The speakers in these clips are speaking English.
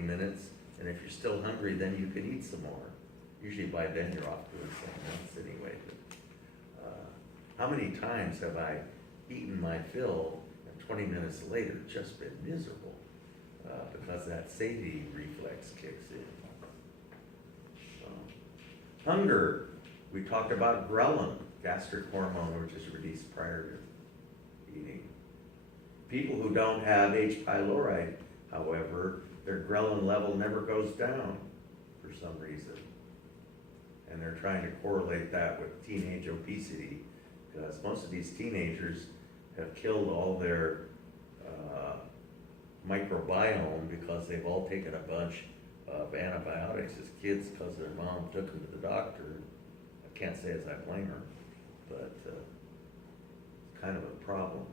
20 minutes, and if you're still hungry, then you can eat some more. Usually by then you're off doing something else anyway. But, how many times have I eaten my fill and 20 minutes later just been miserable because that satiety reflex kicks in. Hunger, we talked about ghrelin, gastric hormone, which is released prior to eating. People who don't have H. pylori, however, their ghrelin level never goes down for some reason. And they're trying to correlate that with teenage obesity, because most of these teenagers have killed all their microbiome because they've all taken a bunch of antibiotics as kids because their mom took them to the doctor. I can't say as I blame her, but it's kind of a problem.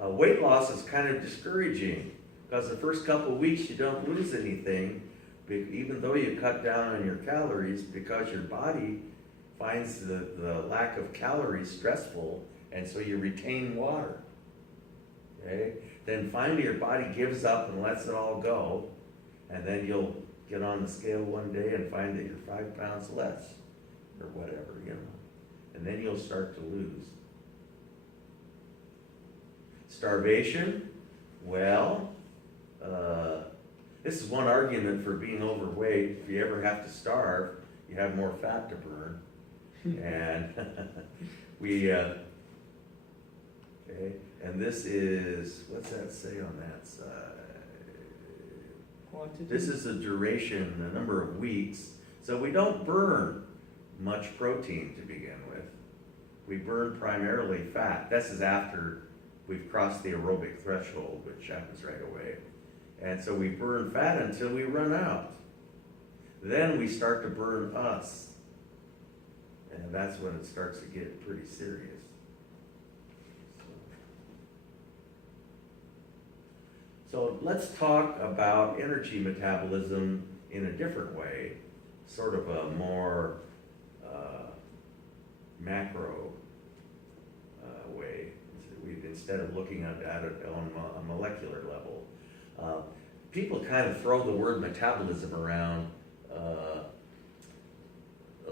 Weight loss is kind of discouraging because the first couple of weeks you don't lose anything, even though you cut down on your calories, because your body finds the lack of calories stressful, and so you retain water. Okay? Then finally your body gives up and lets it all go, and then you'll get on the scale one day and find that you're 5 pounds less, or whatever, you know. And then you'll start to lose. Starvation, well, this is one argument for being overweight. If you ever have to starve, you have more fat to burn. And okay, and this is, what's that say on that side? Quantity. This is the duration, the number of weeks. So we don't burn much protein to begin with. We burn primarily fat. This is after we've crossed the aerobic threshold, which happens right away. And so we burn fat until we run out. Then we start to burn pus. And that's when it starts to get pretty serious. So let's talk about energy metabolism in a different way, sort of a more macro way, instead of looking at it on a molecular level. People kind of throw the word metabolism around a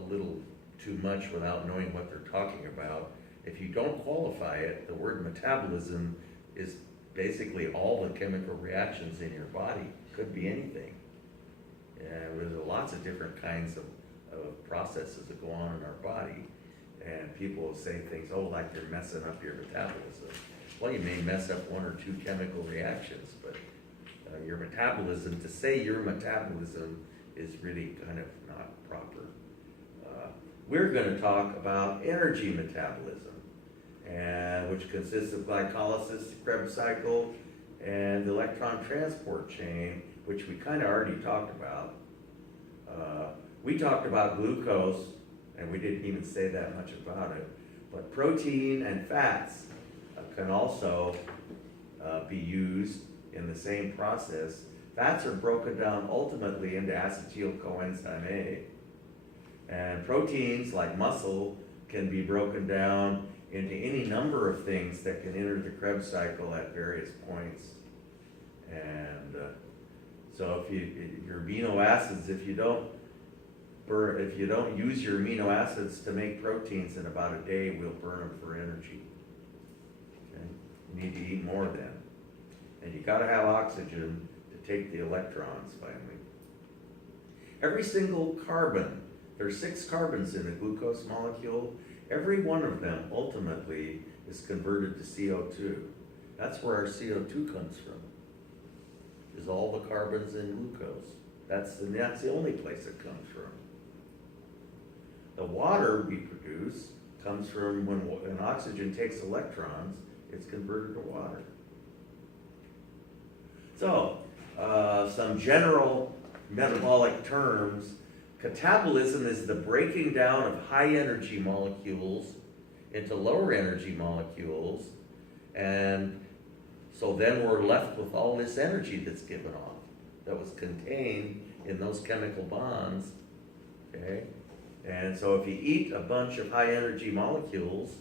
little too much without knowing what they're talking about. If you don't qualify it, the word metabolism is basically all the chemical reactions in your body. Could be anything. There's lots of different kinds of processes that go on in our body. And people will say things, oh, like you're messing up your metabolism. Well, you may mess up one or two chemical reactions, but your metabolism, to say your metabolism is really kind of not proper. We're going to talk about energy metabolism, which consists of glycolysis, the Krebs cycle, and the electron transport chain, which we kind of already talked about. We talked about glucose, and we didn't even say that much about it, but protein and fats can also be used in the same process. Fats are broken down ultimately into acetyl coenzyme A, and proteins like muscle can be broken down into any number of things that can enter the Krebs cycle at various points. And so if your amino acids, if you don't use your amino acids to make proteins in about a day, we'll burn them for energy. Okay? You need to eat more then. And you gotta have oxygen to take the electrons finally. Every single carbon, there's 6 carbons in a glucose molecule. Every one of them ultimately is converted to CO2. That's where our CO2 comes from, is all the carbons in glucose. That's the only place it comes from. The water we produce comes from when oxygen takes electrons, it's converted to water. So, some general metabolic terms. Catabolism is the breaking down of high energy molecules into lower energy molecules, and so then we're left with all this energy that's given off, that was contained in those chemical bonds, okay? And so if you eat a bunch of high energy molecules,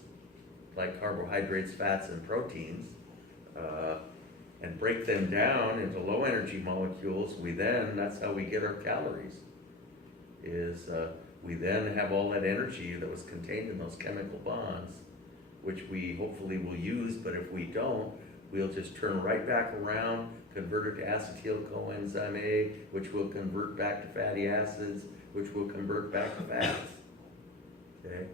like carbohydrates, fats, and proteins, and break them down into low energy molecules, that's how we get our calories. We then have all that energy that was contained in those chemical bonds, which we hopefully will use, but if we don't, we'll just turn right back around, convert it to acetyl coenzyme A, which will convert back to fatty acids, which will convert back to fats, okay?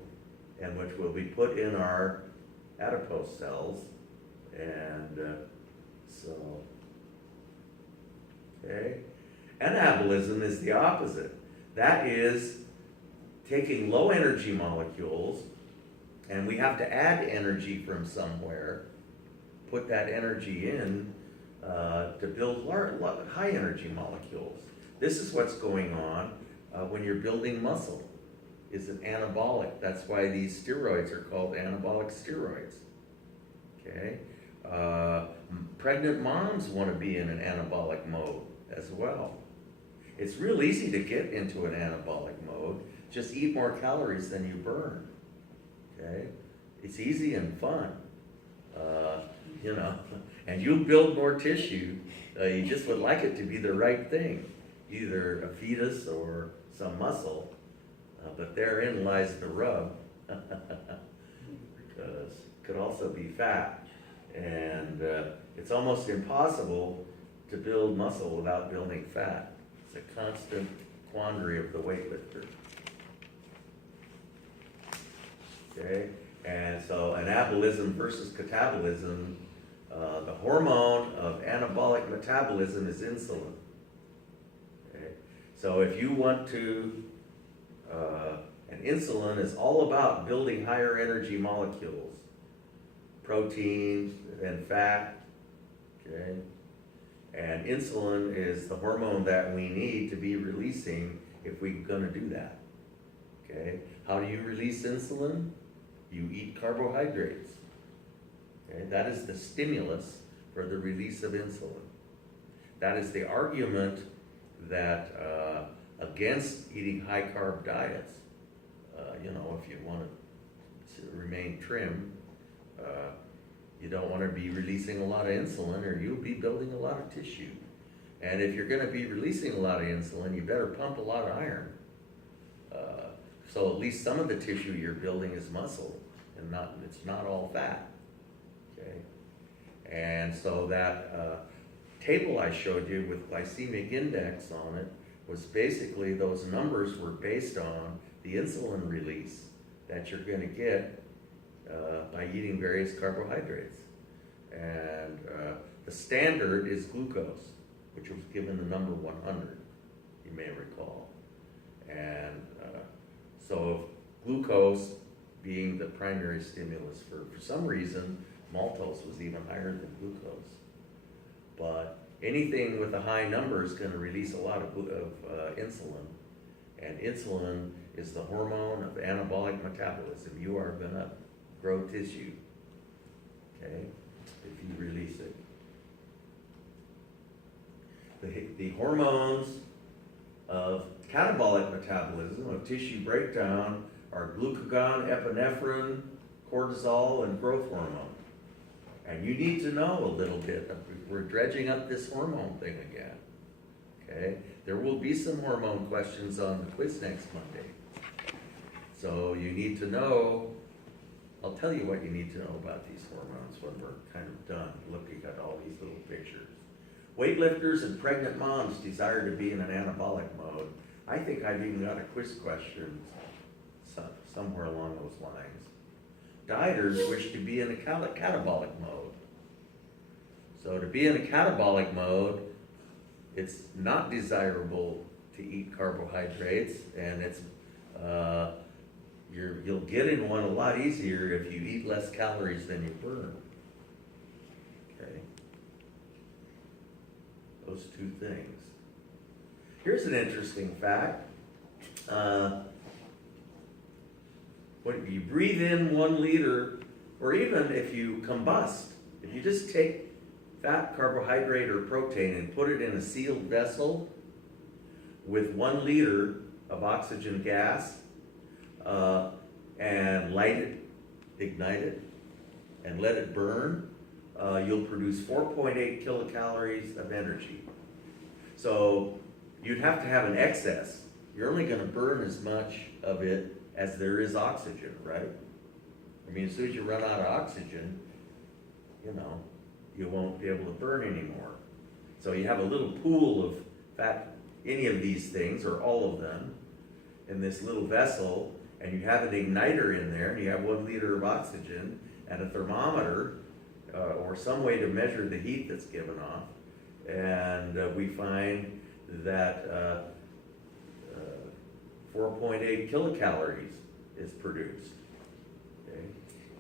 And which will be put in our adipose cells, and okay? Anabolism is the opposite. That is taking low energy molecules, and we have to add energy from somewhere, put that energy in to build high energy molecules. This is what's going on when you're building muscle. Is an anabolic. That's why these steroids are called anabolic steroids. Okay? Pregnant moms want to be in an anabolic mode as well. It's real easy to get into an anabolic mode. Just eat more calories than you burn. Okay? It's easy and fun. And you'll build more tissue. You just would like it to be the right thing, either a fetus or some muscle. But therein lies the rub, because it could also be fat. And it's almost impossible to build muscle without building fat. It's a constant quandary of the weightlifter. Okay? And so anabolism versus catabolism, the hormone of anabolic metabolism is insulin. Okay? So if you want to, and insulin is all about building higher energy molecules, protein and fat, okay? And insulin is the hormone that we need to be releasing if we're gonna do that, okay? How do you release insulin? You eat carbohydrates, okay? That is the stimulus for the release of insulin. That is the argument that against eating high carb diets. If you want to remain trim, you don't want to be releasing a lot of insulin, or you'll be building a lot of tissue. And if you're going to be releasing a lot of insulin, you better pump a lot of iron. So at least some of the tissue you're building is muscle, and it's not all fat. Okay, and so that table I showed you with glycemic index on it was basically, those numbers were based on the insulin release that you're going to get by eating various carbohydrates. And the standard is glucose, which was given the number 100, you may recall. And so glucose being the primary stimulus, for some reason, maltose was even higher than glucose. But anything with a high number is going to release a lot of insulin. And insulin is the hormone of anabolic metabolism. You are going to grow tissue, okay, if you release it. The hormones of catabolic metabolism, of tissue breakdown, are glucagon, epinephrine, cortisol, and growth hormone. And you need to know a little bit. We're dredging up this hormone thing again, okay? There will be some hormone questions on the quiz next Monday. So you need to know, I'll tell you what you need to know about these hormones when we're kind of done looking at all these little pictures. Weightlifters and pregnant moms desire to be in an anabolic mode. I think I've even got a quiz question somewhere along those lines. Dieters wish to be in a catabolic mode. So to be in a catabolic mode, it's not desirable to eat carbohydrates, and you'll get in one a lot easier if you eat less calories than you burn. Okay? Those two things. Here's an interesting fact. When you breathe in 1 liter, or even if you combust, if you just take fat, carbohydrate, or protein and put it in a sealed vessel with 1 liter of oxygen gas, and light it, ignite it, and let it burn, you'll produce 4.8 kilocalories of energy. So you'd have to have an excess. You're only gonna burn as much of it as there is oxygen, right? I mean, as soon as you run out of oxygen, you know, you won't be able to burn anymore. So you have a little pool of fat, any of these things, or all of them, in this little vessel, and you have an igniter in there, and you have 1 liter of oxygen, and a thermometer, or some way to measure the heat that's given off. And we find that 4.8 kilocalories is produced. Okay?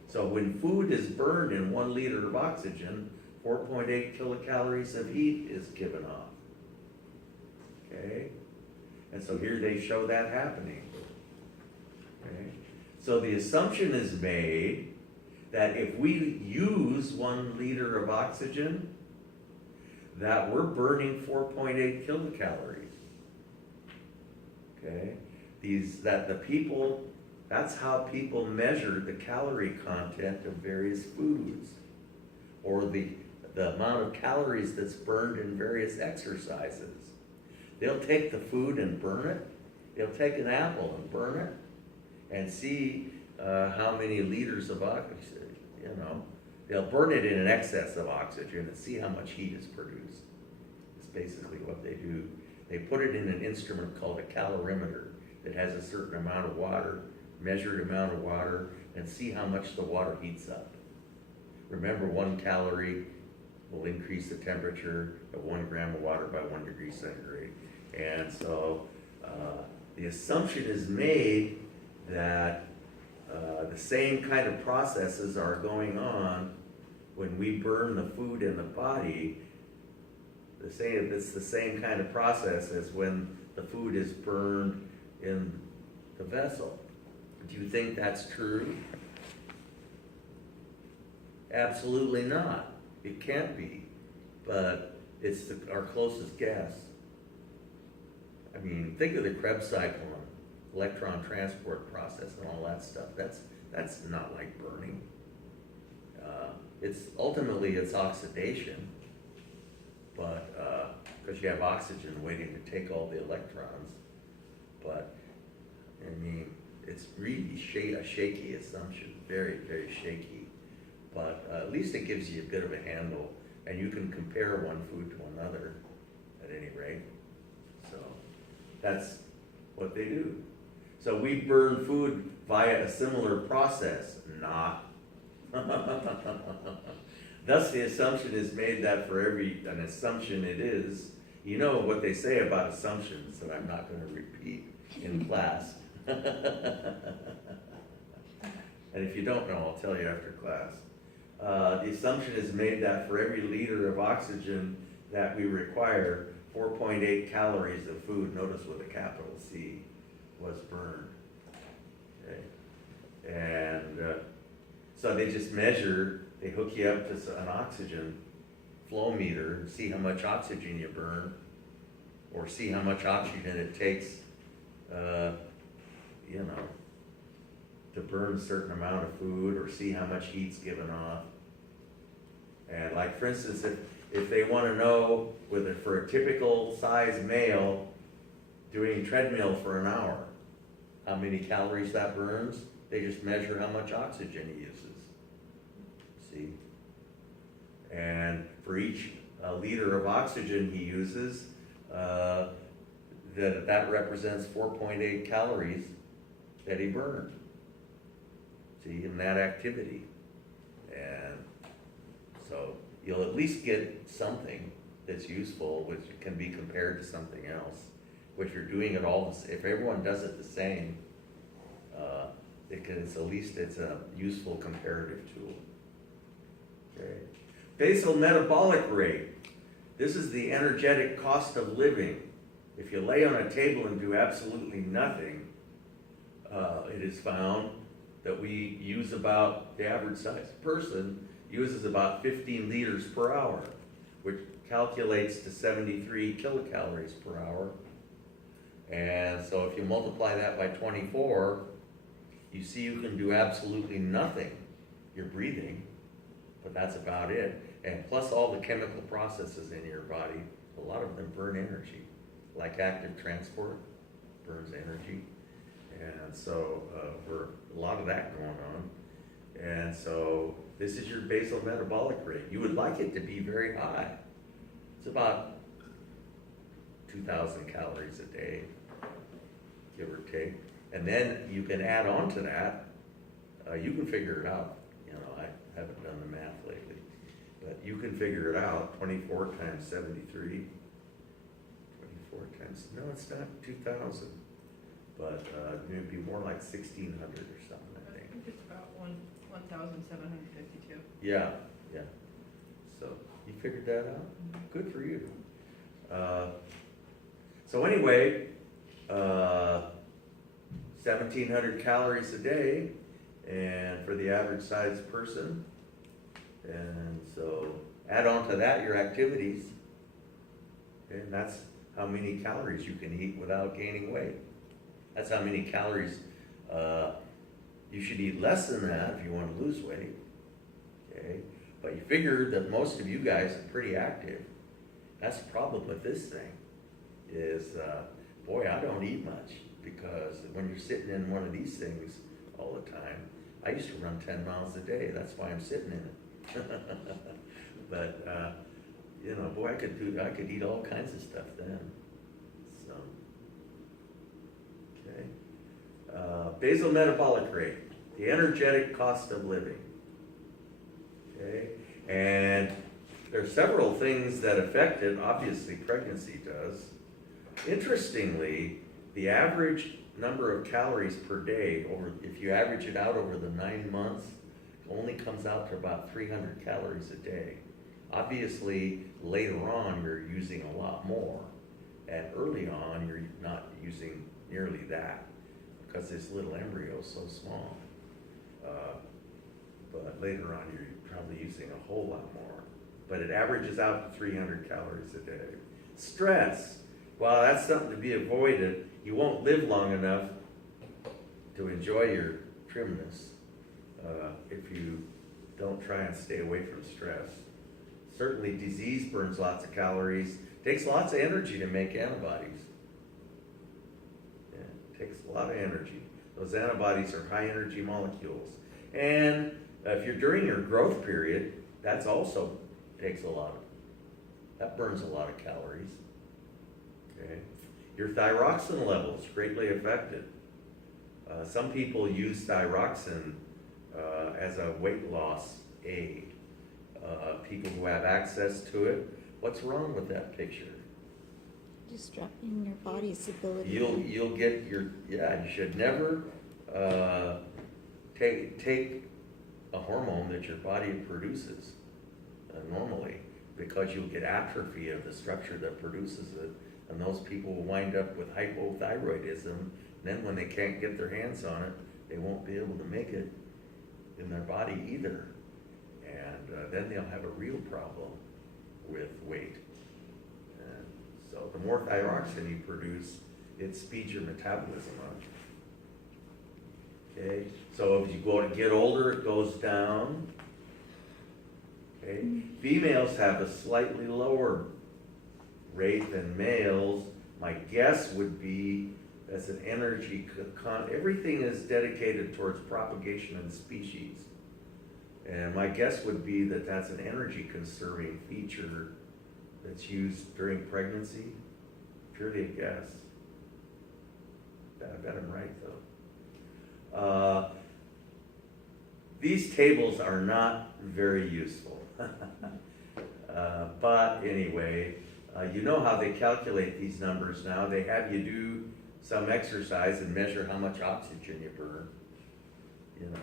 So when food is burned in 1 liter of oxygen, 4.8 kilocalories of heat is given off. Okay? And so here they show that happening. Okay? So the assumption is made that if we use 1 liter of oxygen, that we're burning 4.8 kilocalories. Okay? That's how people measure the calorie content of various foods, or the amount of calories that's burned in various exercises. They'll take the food and burn it. They'll take an apple and burn it and see how many liters of oxygen, you know. They'll burn it in an excess of oxygen and see how much heat is produced. It's basically what they do. They put it in an instrument called a calorimeter that has a certain amount of water, measured amount of water, and see how much the water heats up. Remember, 1 calorie will increase the temperature of 1 gram of water by 1 degree centigrade. And so the assumption is made that the same kind of processes are going on when we burn the food in the body. It's the same kind of process as when the food is burned in the vessel. Do you think that's true? Absolutely not. It can't be, but it's our closest guess. I mean, think of the Krebs cycle and electron transport process and all that stuff. That's not like burning. It's ultimately oxidation, but because you have oxygen waiting to take all the electrons. But I mean, it's really a shaky assumption, very, very shaky. But at least it gives you a bit of a handle, and you can compare one food to another at any rate. So that's what they do. So we burn food via a similar process, not. Thus the assumption is made that for an assumption it is. You know what they say about assumptions that I'm not going to repeat in class. And if you don't know, I'll tell you after class. The assumption is made that for every liter of oxygen that we require, 4.8 calories of food, notice with a capital C, was burned. Okay. And so they just measure, they hook you up to an oxygen flow meter and see how much oxygen you burn, or see how much oxygen it takes, you know, to burn a certain amount of food, or see how much heat's given off. And like, for instance, if they want to know for a typical size male doing treadmill for an hour, how many calories that burns, they just measure how much oxygen he uses. See? And for each liter of oxygen he uses, that represents 4.8 calories that he burned. See, in that activity. And so you'll at least get something that's useful, which can be compared to something else, which you're doing it all. If everyone does it the same, it's a useful comparative tool. Okay. Basal metabolic rate. This is the energetic cost of living. If you lay on a table and do absolutely nothing, it is found that we use about, the average size person uses about 15 liters per hour, which calculates to 73 kilocalories per hour. And so if you multiply that by 24, you see you can do absolutely nothing. You're breathing, but that's about it. And plus all the chemical processes in your body, a lot of them burn energy, like active transport burns energy. And so, for a lot of that going on. And so, this is your basal metabolic rate. You would like it to be very high. It's about 2,000 calories a day, give or take. And then you can add on to that. You can figure it out. You know, I haven't done the math lately, but you can figure it out. 24 times 73. 24 times, no, it's not 2,000, but it'd be more like 1,600 or something, I I think. think it's about 1,752. Yeah, yeah. So you figured that out? Good for you. So anyway, 1,700 calories a day, and for the average sized person. And so add on to that your activities, and that's how many calories you can eat without gaining weight. That's how many calories you should eat less than that if you want to lose weight. Okay, but you figure that most of you guys are pretty active. That's the problem with this thing. Is boy, I don't eat much, because when you're sitting in one of these things all the time, I used to run 10 miles a day. That's why I'm sitting in it. But you know, boy, I could eat all kinds of stuff then. So, okay. Basal metabolic rate, the energetic cost of living. Okay, and there are several things that affect it. Obviously, pregnancy does. Interestingly, the average number of calories per day, if you average it out over the 9 months, only comes out to about 300 calories a day. Obviously, later on, you're using a lot more. And early on, you're not using nearly that, because this little embryo is so small. But later on, you're probably using a whole lot more. But it averages out to 300 calories a day. Stress. Well, that's something to be avoided. You won't live long enough to enjoy your trimness if you don't try and stay away from stress. Certainly disease burns lots of calories, takes lots of energy to make antibodies. Yeah, it takes a lot of energy. Those antibodies are high energy molecules. And if you're during your growth period, that's also takes that burns a lot of calories. Okay. Your thyroxine levels greatly affected. Some people use thyroxine as a weight loss aid. People who have access to it. What's wrong with that picture? Disrupting your body's ability. You'll get you should never take a hormone that your body produces normally, because you'll get atrophy of the structure that produces it, and those people will wind up with hypothyroidism. And then when they can't get their hands on it, they won't be able to make it in their body either, and then they'll have a real problem with weight. And so the more thyroxine you produce, it speeds your metabolism up. Okay, so if you get older, it goes down. Okay, females have a slightly lower rate than males. My guess would be that's an energy everything is dedicated towards propagation of the species. And my guess would be that that's an energy conserving feature that's used during pregnancy. Purely a guess. I bet I'm right though. These tables are not very useful. But anyway, you know how they calculate these numbers now. They have you do some exercise and measure how much oxygen you burn. You know,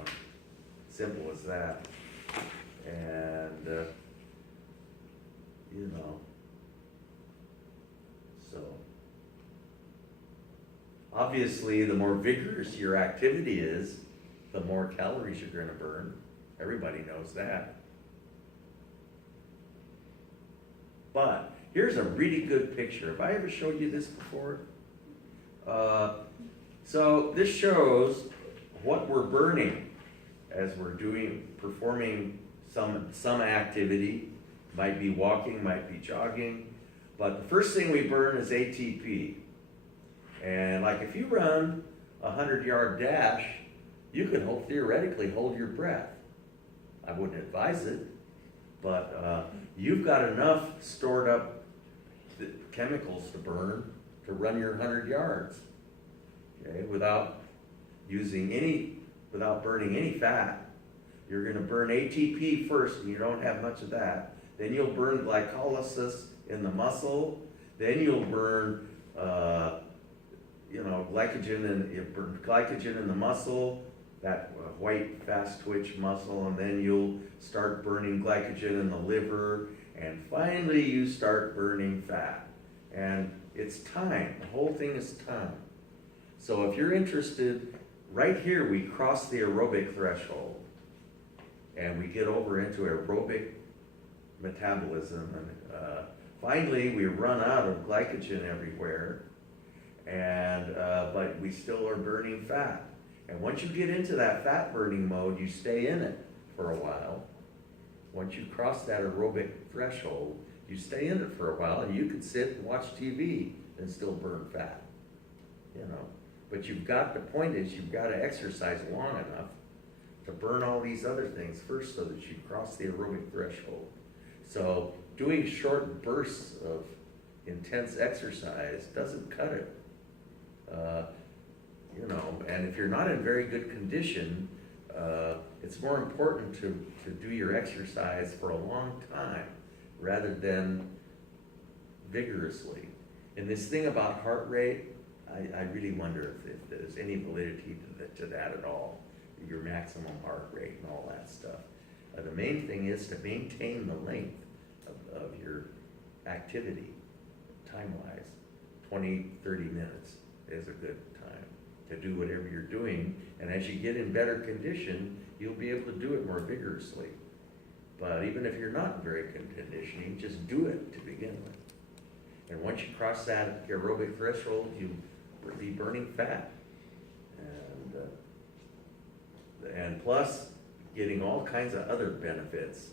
simple as that. And, you know, so obviously the more vigorous your activity is, the more calories you're going to burn. Everybody knows that. But here's a really good picture. Have I ever showed you this before? So this shows what we're burning as we're performing some activity, might be walking, might be jogging, but the first thing we burn is ATP. And like if you run a 100-yard dash, you could theoretically hold your breath. I wouldn't advise it, but you've got enough stored up chemicals to burn to run your 100 yards, okay, without burning any fat. You're gonna burn ATP first, and you don't have much of that. Then you'll burn glycolysis in the muscle. Then you'll burn, glycogen, and you burn glycogen in the muscle, that white fast twitch muscle, and then you'll start burning glycogen in the liver, and finally you start burning fat. And it's time. The whole thing is time. So if you're interested, right here we cross the aerobic threshold, and we get over into aerobic metabolism, and finally we run out of glycogen everywhere, and but we still are burning fat. And once you get into that fat burning mode, you stay in it for a while. Once you cross that aerobic threshold, you stay in it for a while, and you can sit and watch TV and still burn fat, But the point is, you've got to exercise long enough to burn all these other things first so that you cross the aerobic threshold. So doing short bursts of intense exercise doesn't cut it. And if you're not in very good condition, it's more important to do your exercise for a long time rather than vigorously. And this thing about heart rate, I really wonder if there's any validity to that at all, your maximum heart rate and all that stuff. The main thing is to maintain the length of your activity, time-wise. 20, 30 minutes is a good time to do whatever you're doing, and as you get in better condition, you'll be able to do it more vigorously. But even if you're not in very good conditioning, just do it to begin with. And once you cross that aerobic threshold, you'll be burning fat. And plus, getting all kinds of other benefits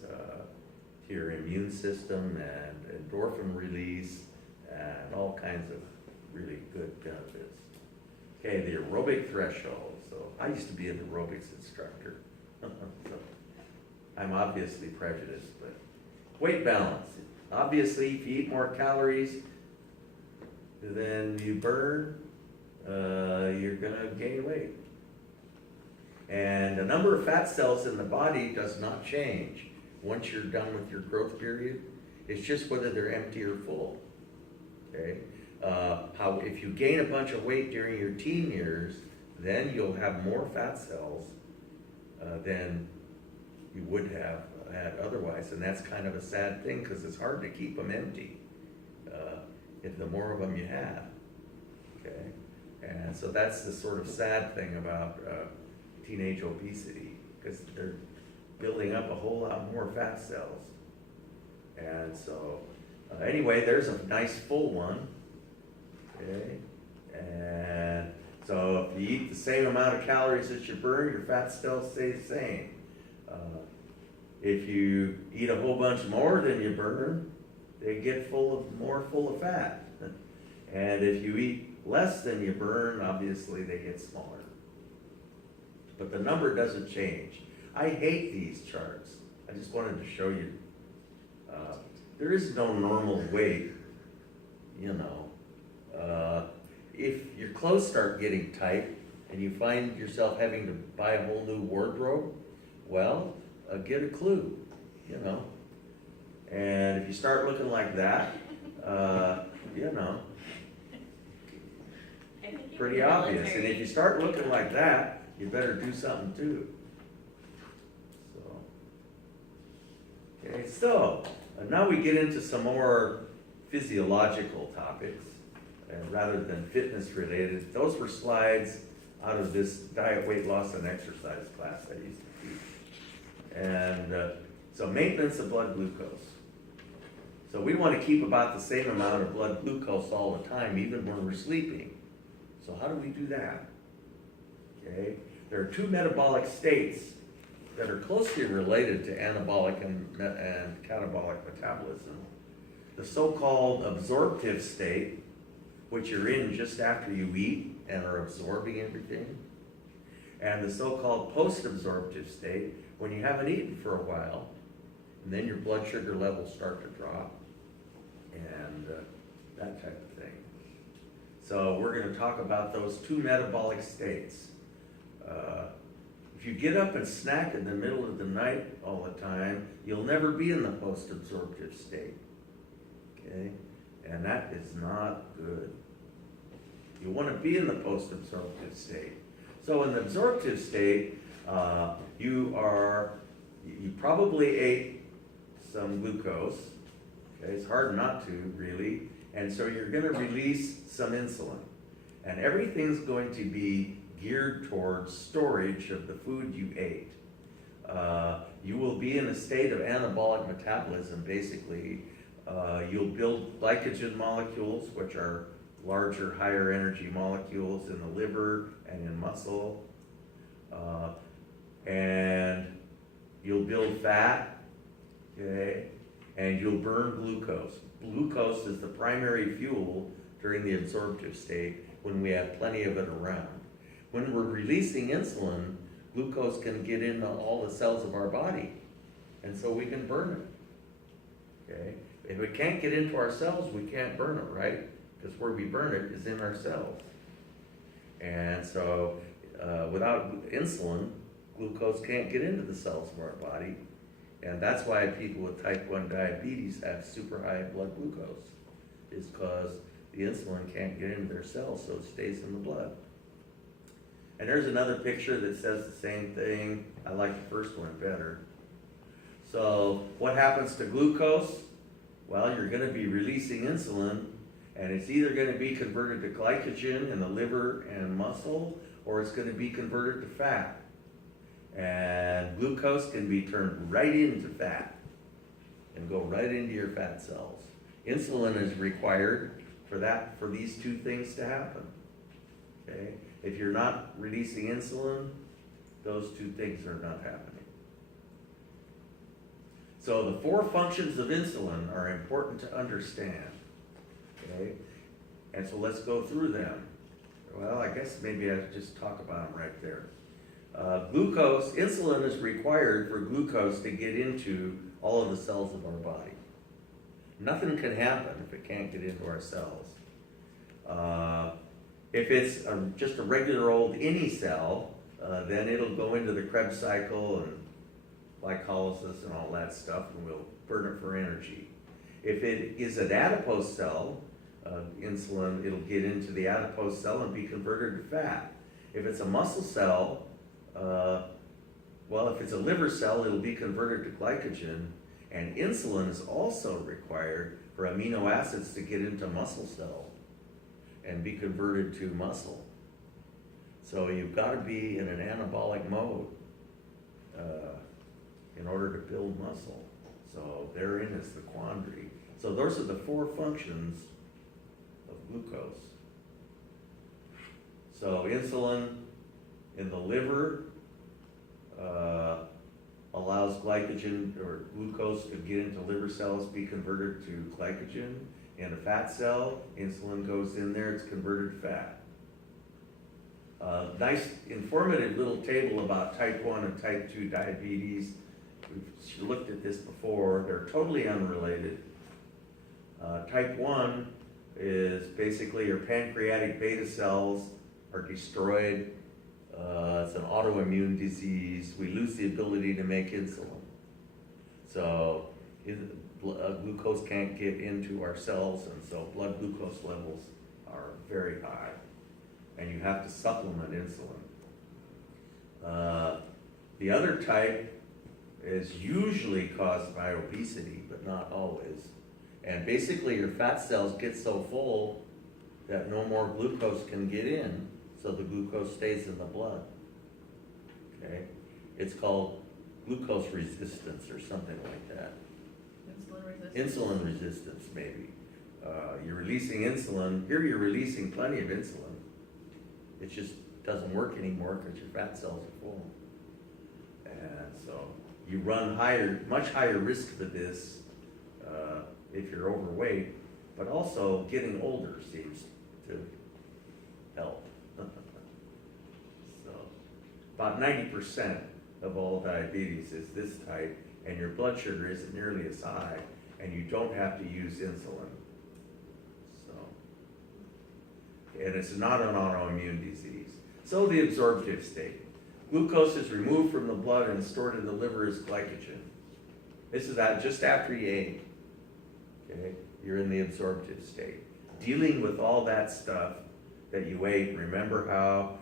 to your immune system and endorphin release and all kinds of really good benefits. Okay, the aerobic threshold. So I used to be an aerobics instructor. So I'm obviously prejudiced, but weight balance. Obviously, if you eat more calories than you burn, you're gonna gain weight. And the number of fat cells in the body does not change once you're done with your growth period. It's just whether they're empty or full. Okay? If you gain a bunch of weight during your teen years, then you'll have more fat cells than you would have had otherwise, and that's kind of a sad thing because it's hard to keep them empty if the more of them you have. Okay, and so that's the sort of sad thing about teenage obesity, because they're building up a whole lot more fat cells. And so anyway, there's a nice full one. Okay, and so if you eat the same amount of calories that you burn, your fat cells stay the same. If you eat a whole bunch more than you burn, they get more full of fat. And if you eat less than you burn, obviously they get smaller. But the number doesn't change. I hate these charts. I just wanted to show you. There is no normal weight, if your clothes start getting tight and you find yourself having to buy a whole new wardrobe, well, get a clue, And if you start looking like that, pretty obvious. And if you start looking like that, you better do something too. So now we get into some more physiological topics, rather than fitness related. Those were slides out of this diet, weight loss, and exercise class I used to teach. And so maintenance of blood glucose. So we want to keep about the same amount of blood glucose all the time, even when we're sleeping. So how do we do that? Okay, there are two metabolic states that are closely related to anabolic and catabolic metabolism. The so-called absorptive state, which you're in just after you eat and are absorbing everything, and the so-called post-absorptive state, when you haven't eaten for a while, and then your blood sugar levels start to drop, and that type of thing. So we're going to talk about those two metabolic states. If you get up and snack in the middle of the night all the time, you'll never be in the post-absorptive state. Okay? And that is not good. You want to be in the post-absorptive state. So in the absorptive state, you probably ate some glucose. Okay? It's hard not to, really. And so you're going to release some insulin. And everything's going to be geared towards storage of the food you ate. You will be in a state of anabolic metabolism, basically. You'll build glycogen molecules, which are larger, higher energy molecules in the liver and in muscle. And you'll build fat, okay? And you'll burn glucose. Glucose is the primary fuel during the absorptive state when we have plenty of it around. When we're releasing insulin, glucose can get into all the cells of our body, and so we can burn it, okay? If it can't get into our cells, we can't burn it, right? Because where we burn it is in our cells. And so without insulin, glucose can't get into the cells of our body, and that's why people with type 1 diabetes have super high blood glucose, is because the insulin can't get into their cells, so it stays in the blood. And there's another picture that says the same thing. I like the first one better. So what happens to glucose? Well, you're going to be releasing insulin, and it's either going to be converted to glycogen in the liver and muscle, or it's going to be converted to fat. And glucose can be turned right into fat and go right into your fat cells. Insulin is required for these two things to happen. Okay? If you're not releasing insulin, those two things are not happening. So the four functions of insulin are important to understand. Okay? And so let's go through them. Well, I guess maybe I should just talk about them right there. Insulin is required for glucose to get into all of the cells of our body. Nothing can happen if it can't get into our cells. If it's just a regular old any cell, then it'll go into the Krebs cycle and glycolysis and all that stuff, and we'll burn it for energy. If it is an adipose cell, insulin, it'll get into the adipose cell and be converted to fat. If it's a muscle cell, if it's a liver cell, it'll be converted to glycogen, and insulin is also required for amino acids to get into muscle cells and be converted to muscle. So you've got to be in an anabolic mode in order to build muscle. So therein is the quandary. So those are the four functions of glucose. So insulin in the liver allows glycogen or glucose to get into liver cells, be converted to glycogen. In a fat cell, insulin goes in there, it's converted to fat. Nice informative little table about type 1 and type 2 diabetes. We've looked at this before. They're totally unrelated. Type 1 is basically your pancreatic beta cells are destroyed. It's an autoimmune disease. We lose the ability to make insulin. So glucose can't get into our cells, and so blood glucose levels are very high. And you have to supplement insulin. The other type is usually caused by obesity, but not always. And basically your fat cells get so full that no more glucose can get in, so the glucose stays in the blood. Okay? It's called glucose resistance or something like that. Insulin resistance, maybe. You're releasing insulin. Here you're releasing plenty of insulin. It just doesn't work anymore because your fat cells are full. And so you run higher, much higher risk for this if you're overweight, but also getting older seems to help. So about 90% of all diabetes is this type, and your blood sugar isn't nearly as high, and you don't have to use insulin. So, and it's not an autoimmune disease. So the absorptive state. Glucose is removed from the blood and stored in the liver as glycogen. This is just after you ate. Okay, you're in the absorptive state. Dealing with all that stuff that you ate. Remember how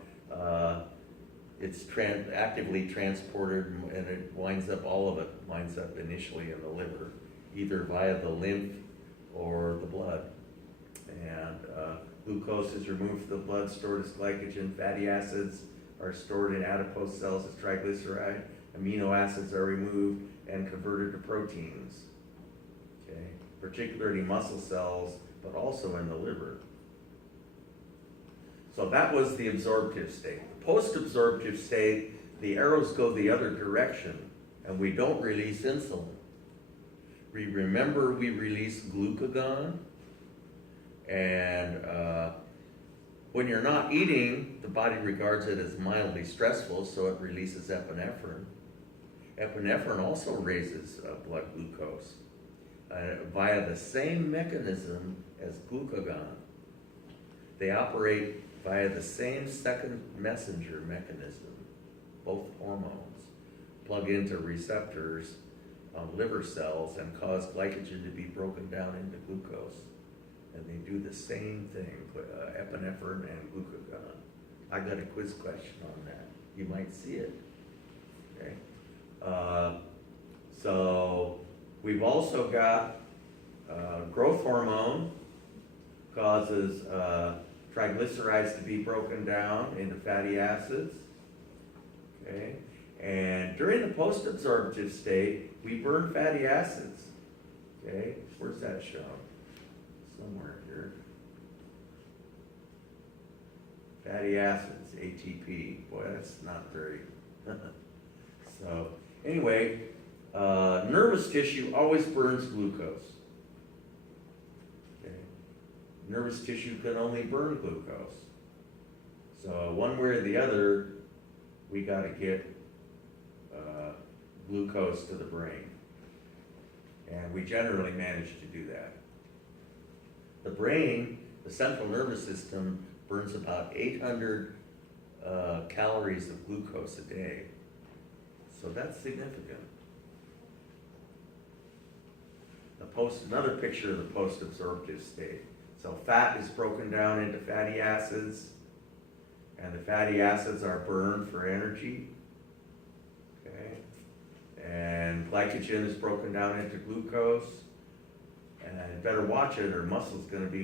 it's actively transported, and it winds up, all of it winds up initially in the liver, either via the lymph or the blood. And glucose is removed from the blood, stored as glycogen. Fatty acids are stored in adipose cells as triglyceride. Amino acids are removed and converted to proteins, okay? Particularly muscle cells, but also in the liver. So that was the absorptive state. The post-absorptive state, the arrows go the other direction, and we don't release insulin. Remember, we release glucagon, and when you're not eating, the body regards it as mildly stressful, so it releases epinephrine. Epinephrine also raises blood glucose via the same mechanism as glucagon. They operate via the same second messenger mechanism. Both hormones plug into receptors on liver cells and cause glycogen to be broken down into glucose. And they do the same thing, epinephrine and glucagon. I got a quiz question on that. You might see it. Okay. So we've also got growth hormone causes triglycerides to be broken down into fatty acids. Okay. And during the post-absorptive state, we burn fatty acids. Okay. Where's that shown? Somewhere here. Fatty acids, ATP. Boy, that's not very. So, anyway, nervous tissue always burns glucose. Okay. Nervous tissue can only burn glucose. So, one way or the other, we got to get glucose to the brain. And we generally manage to do that. The brain, the central nervous system, burns about 800 calories of glucose a day. So that's significant. Another picture of the post-absorptive state. So fat is broken down into fatty acids, and the fatty acids are burned for energy. Okay. And glycogen is broken down into glucose. And better watch it, or muscle's going to be